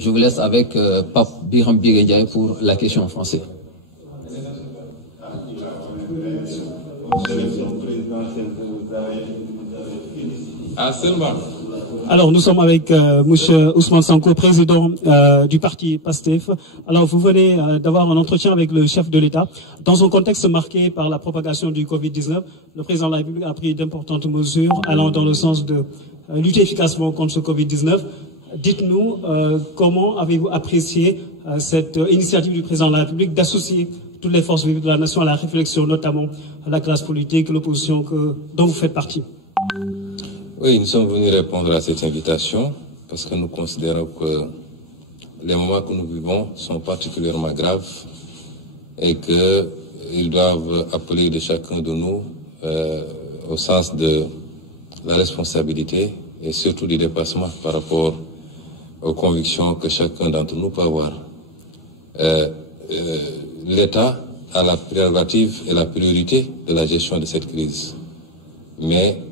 Je vous laisse avec Pape Biram Birediaye pour la question en français. Alors, nous sommes avec M. Ousmane Sonko, président du parti PASTEF. Alors, vous venez d'avoir un entretien avec le chef de l'État. Dans un contexte marqué par la propagation du Covid-19, le président de la République a pris d'importantes mesures allant dans le sens de lutter efficacement contre ce Covid-19. Dites-nous comment avez-vous apprécié cette initiative du président de la République d'associer toutes les forces vives de la nation à la réflexion, notamment à la classe politique, l'opposition dont vous faites partie? Oui, nous sommes venus répondre à cette invitation parce que nous considérons que les moments que nous vivons sont particulièrement graves et qu'ils doivent appeler de chacun de nous au sens de la responsabilité et surtout du dépassement par rapport aux convictions que chacun d'entre nous peut avoir. L'État a la prérogative et la priorité de la gestion de cette crise. Mais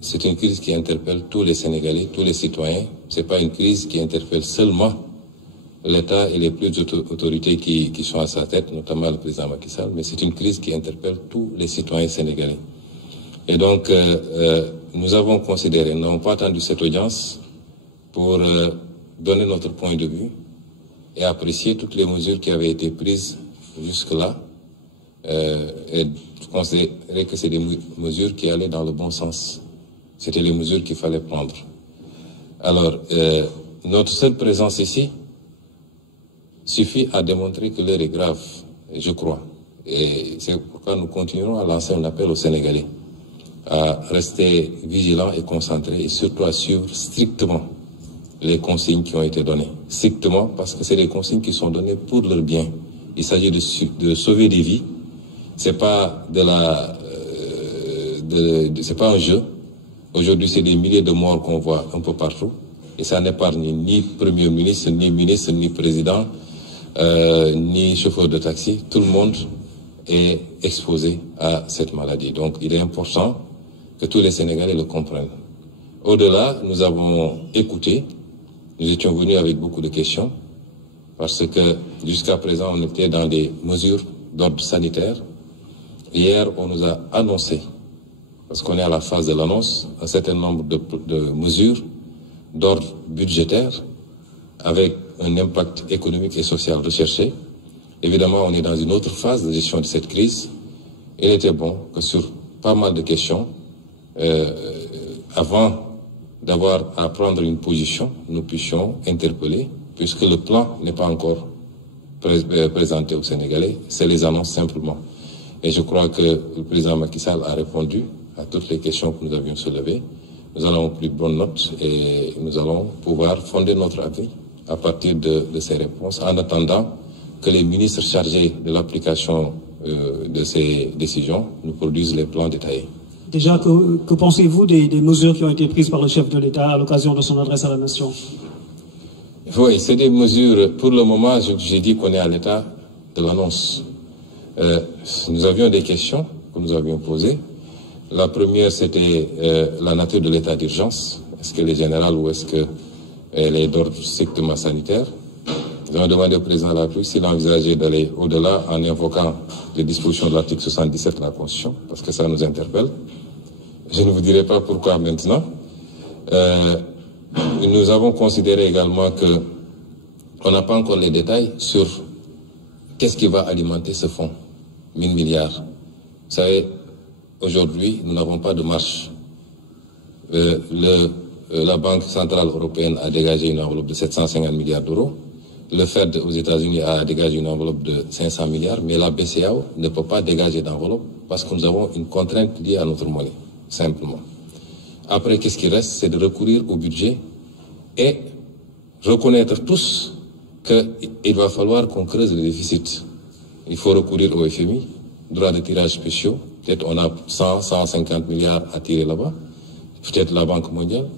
c'est une crise qui interpelle tous les Sénégalais, tous les citoyens. Ce n'est pas une crise qui interpelle seulement l'État et les plus autorités qui sont à sa tête, notamment le président Macky Sall, mais c'est une crise qui interpelle tous les citoyens sénégalais. Et donc, nous avons considéré, nous n'avons pas attendu cette audience pour donner notre point de vue et apprécier toutes les mesures qui avaient été prises jusque-là et considérer que c'est des mesures qui allaient dans le bon sens. C'était les mesures qu'il fallait prendre. Alors, notre seule présence ici suffit à démontrer que l'heure est grave, je crois. Et c'est pourquoi nous continuerons à lancer un appel aux Sénégalais à rester vigilants et concentrés et surtout à suivre strictement les consignes qui ont été données. Strictement parce que c'est des consignes qui sont données pour leur bien. Il s'agit de sauver des vies. C'est pas c'est pas un jeu. Aujourd'hui, c'est des milliers de morts qu'on voit un peu partout. Et ça n'épargne ni Premier ministre, ni président, ni chauffeur de taxi. Tout le monde est exposé à cette maladie. Donc, il est important que tous les Sénégalais le comprennent. Au-delà, nous avons écouté. Nous étions venus avec beaucoup de questions. Parce que jusqu'à présent, on était dans des mesures d'ordre sanitaire. Hier, on nous a annoncé, parce qu'on est à la phase de l'annonce, un certain nombre de mesures d'ordre budgétaire avec un impact économique et social recherché. Évidemment, on est dans une autre phase de gestion de cette crise. Il était bon que sur pas mal de questions, avant d'avoir à prendre une position, nous puissions interpeller, puisque le plan n'est pas encore présenté aux Sénégalais, c'est les annonces simplement. Et je crois que le président Macky Sall a répondu à toutes les questions que nous avions soulevées. Nous allons prendre bonne note et nous allons pouvoir fonder notre avis à partir de ces réponses, en attendant que les ministres chargés de l'application de ces décisions nous produisent les plans détaillés. Déjà, que pensez-vous des mesures qui ont été prises par le chef de l'État à l'occasion de son adresse à la nation? Oui, c'est des mesures, pour le moment, j'ai dit qu'on est à l'état de l'annonce. Nous avions des questions que nous avions posées. La première, c'était la nature de l'état d'urgence. Est-ce qu'elle est générale ou est-ce qu'elle est d'ordre strictement sanitaire? Nous avons demandé au président de la République s'il envisageait d'aller au-delà en invoquant les dispositions de l'article 77 de la Constitution, parce que ça nous interpelle. Je ne vous dirai pas pourquoi maintenant. Nous avons considéré également qu'on n'a pas encore les détails sur qu'est-ce qui va alimenter ce fonds, 1000 milliards. Vous savez, aujourd'hui, nous n'avons pas de marche. La Banque centrale européenne a dégagé une enveloppe de 750 milliards d'euros. Le Fed aux États-Unis a dégagé une enveloppe de 500 milliards, mais la BCEAO ne peut pas dégager d'enveloppe parce que nous avons une contrainte liée à notre monnaie, simplement. Après, qu'est-ce qui reste? C'est de recourir au budget et reconnaître tous qu'il va falloir qu'on creuse le déficit. Il faut recourir au FMI, droit de tirage spéciaux. Peut-être on a 150 milliards à tirer là-bas, peut-être la Banque mondiale.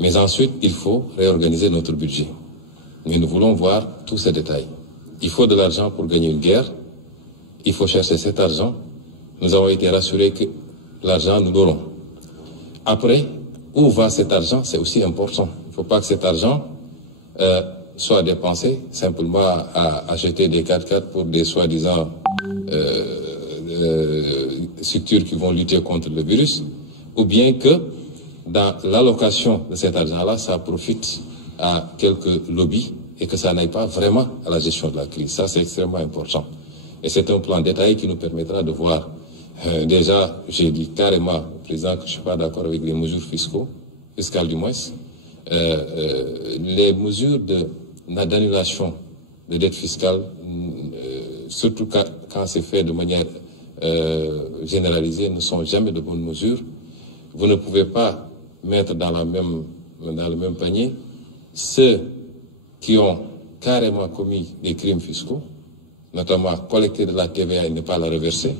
Mais ensuite, il faut réorganiser notre budget. Mais nous voulons voir tous ces détails. Il faut de l'argent pour gagner une guerre. Il faut chercher cet argent. Nous avons été rassurés que l'argent, nous l'aurons. Après, où va cet argent? C'est aussi important. Il ne faut pas que cet argent soit dépensé simplement à acheter des 4x4 pour des soi-disant structures qui vont lutter contre le virus, ou bien que dans l'allocation de cet argent-là, ça profite à quelques lobbies et que ça n'aille pas vraiment à la gestion de la crise. Ça, c'est extrêmement important. Et c'est un plan détaillé qui nous permettra de voir. Déjà, j'ai dit carrément au président que je ne suis pas d'accord avec les mesures fiscales du moins. Les mesures d'annulation de dette fiscale, surtout quand c'est fait de manière généralisée, ne sont jamais de bonnes mesures. Vous ne pouvez pas mettre dans le même panier ceux qui ont carrément commis des crimes fiscaux, notamment collecter de la TVA et ne pas la reverser,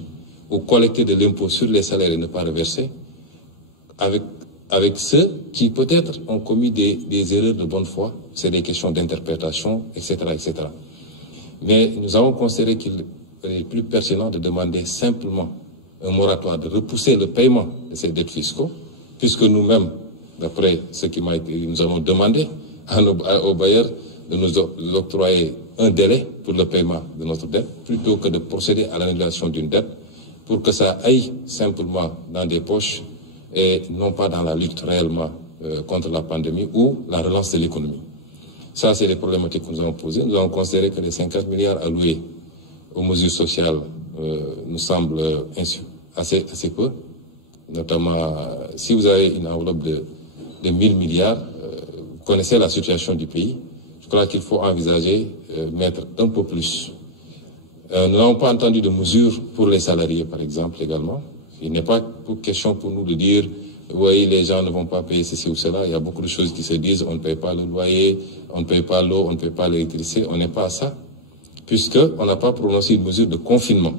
ou collecter de l'impôt sur les salaires et ne pas reverser, avec ceux qui peut-être ont commis des erreurs de bonne foi, c'est des questions d'interprétation, etc., etc. Mais nous avons considéré qu'il est plus pertinent de demander simplement un moratoire, de repousser le paiement de ces dettes fiscaux, puisque nous-mêmes, d'après ce qui m'a été, nous avons demandé aux bailleurs de nous octroyer un délai pour le paiement de notre dette, plutôt que de procéder à l'annulation d'une dette, pour que ça aille simplement dans des poches et non pas dans la lutte réellement contre la pandémie ou la relance de l'économie. Ça, c'est les problématiques que nous avons posées. Nous avons considéré que les 50 milliards alloués aux mesures sociales nous semblent assez peu. Notamment, si vous avez une enveloppe de 1000 milliards, vous connaissez la situation du pays. Je crois qu'il faut envisager mettre un peu plus. Nous n'avons pas entendu de mesures pour les salariés, par exemple, également. Il n'est pas question pour nous de dire, oui, les gens ne vont pas payer ceci ou cela. Il y a beaucoup de choses qui se disent, on ne paye pas le loyer, on ne paye pas l'eau, on ne paye pas l'électricité. On n'est pas à ça, puisqu'on n'a pas prononcé une mesure de confinement.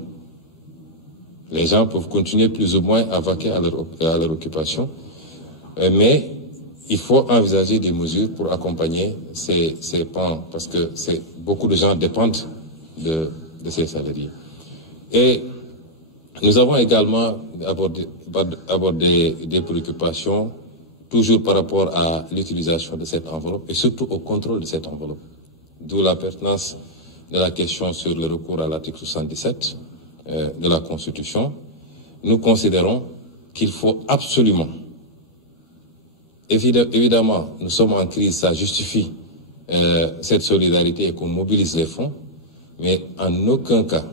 Les gens peuvent continuer plus ou moins à vaquer à leur occupation, mais il faut envisager des mesures pour accompagner ces pans, parce que beaucoup de gens dépendent de ces salariés. Et nous avons également abordé des préoccupations, toujours par rapport à l'utilisation de cette enveloppe et surtout au contrôle de cette enveloppe. D'où la pertinence de la question sur le recours à l'article 77 de la Constitution. Nous considérons qu'il faut absolument, évidemment, nous sommes en crise, ça justifie cette solidarité et qu'on mobilise les fonds, mais en aucun cas,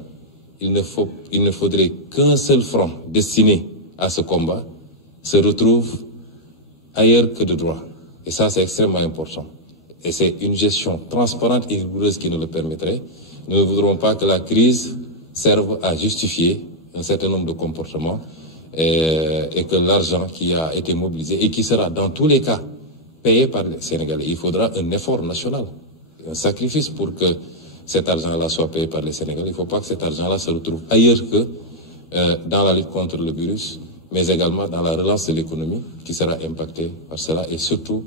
il ne faudrait qu'un seul franc destiné à ce combat se retrouve ailleurs que de droit. Et ça, c'est extrêmement important. Et c'est une gestion transparente et rigoureuse qui nous le permettrait. Nous ne voudrons pas que la crise serve à justifier un certain nombre de comportements et que l'argent qui a été mobilisé et qui sera dans tous les cas payé par les Sénégalais. Il faudra un effort national, un sacrifice pour que cet argent-là soit payé par les Sénégalais. Il ne faut pas que cet argent-là se retrouve ailleurs que dans la lutte contre le virus, mais également dans la relance de l'économie qui sera impactée par cela et surtout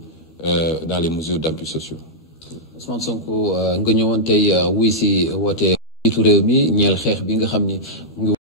dans les mesures d'appui sociaux. Ousmane Sonko nga ñëwoon tey wuy si woote jiitu réew mi ñeel xeex bi nga xam ni